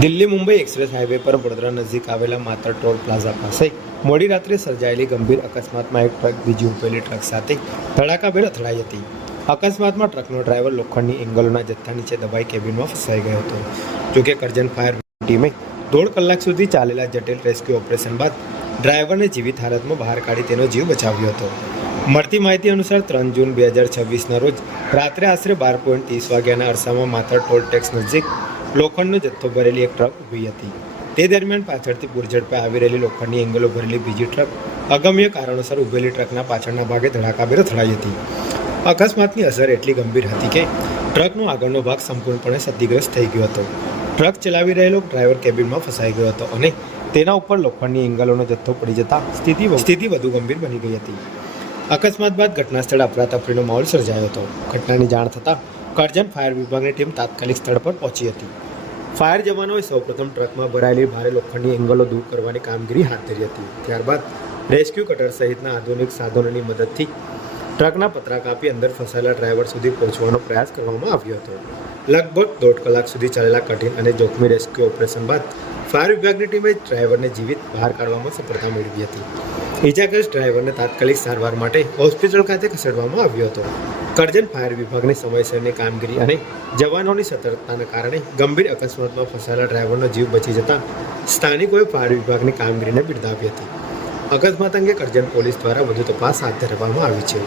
Delhi Mumbai express highway પર વડોદરા નજીક આવેલા માતર ટોલ પ્લાઝા પાસે મોડી રાત્રે સર્જાયેલી ગંભીર અકસ્માતમાં એક ટ્રક બીજી ઉપેલી ટ્રક સાથે ધડાકાભેર અથડાઈ હતી. અકસ્માતમાં ટ્રકનો ડ્રાઈવર લોખંડની એંગલોના જથ્થા નીચે દબાઈ કેબિનમાં ફસાઈ ગયો હતો. જોકે કરજણ ફાયર ટીમે 1.5 કલાક સુધી ચાલેલા જટિલ રેસ્ક્યુ ઓપરેશન બાદ ડ્રાઈવરને જીવિત હાલતમાં બહાર કાઢી તેનો જીવ બચાવ્યો હતો. મળતી માહિતી અનુસાર 3 જૂન 2026ના રોજ રાત્રે આશરે 12:30 વાગ્યાના અરસામાં માતર ટોલ ટેક્સ નજીક લોખંડનો જથ્થો ભરેલી એક ટ્રક ઊભી હતી. તે દરમિયાન પાછળથી પૂરઝડપે આવી રહેલી લોખંડની એંગલો ભરેલી બીજી ટ્રક અગમ્ય કારણોસર ઊભેલી ટ્રકના પાછળના ભાગે ધડાકાભેર અથડાઈ હતી. અકસ્માતની અસર એટલી ગંભીર હતી કે ટ્રકનો આગળનો ભાગ સંપૂર્ણપણે ક્ષતિગ્રસ્ત થઈ ગયો હતો. ટ્રક ચલાવી રહેલો ડ્રાઈવર કેબિનમાં ફસાઈ ગયો હતો અને તેના ઉપર લોખંડની એંગલોનો જથ્થો પડી જતા સ્થિતિ વધુ ગંભીર બની ગઈ હતી. અકસ્માત બાદ ઘટના સ્થળે અફરાતફરીનો માહોલ સર્જાયો હતો. ઘટનાની જાણ થતાં કરજણ ફાયર વિભાગની ટીમ તાત્કાલિક સ્થળ પર પહોંચી હતી. ફાયર જવાનોએ સૌપ્રથમ ટ્રકમાં ભરાયેલી ભારે લોખંડની એંગલો દૂર કરવાની કામગીરી હાથ ધરી હતી. ત્યારબાદ રેસ્ક્યુ કટર સહિતના આધુનિક સાધનોની મદદથી ટ્રકના પતરા કાપી અંદર ફસાયેલા ડ્રાઈવર સુધી પહોંચવાનો પ્રયાસ કરવામાં આવ્યો હતો. લગભગ 1.5 કલાક સુધી ચાલેલા કઠિન અને જોખમી રેસ્ક્યુ ઓપરેશન બાદ ફાયર વિભાગની ટીમે ડ્રાઈવરને જીવિત બહાર કાઢવામાં સફળતા મેળવી હતી. ઇજાગ્રસ્ત ડ્રાઈવરને તાત્કાલિક સારવાર માટે હોસ્પિટલ ખાતે ખસેડવામાં આવ્યો હતો. કરજણ ફાયર વિભાગની સમયસરની કામગીરી અને જવાનોની સતર્કતાના કારણે ગંભીર અકસ્માતમાં ફસાયેલા ડ્રાઈવરનો જીવ બચી જતા સ્થાનિકોએ ફાયર વિભાગની કામગીરીને બિરદાવી હતી. અકસ્માત અંગે કરજણ પોલીસ દ્વારા વધુ તપાસ હાથ ધરવામાં આવી છે.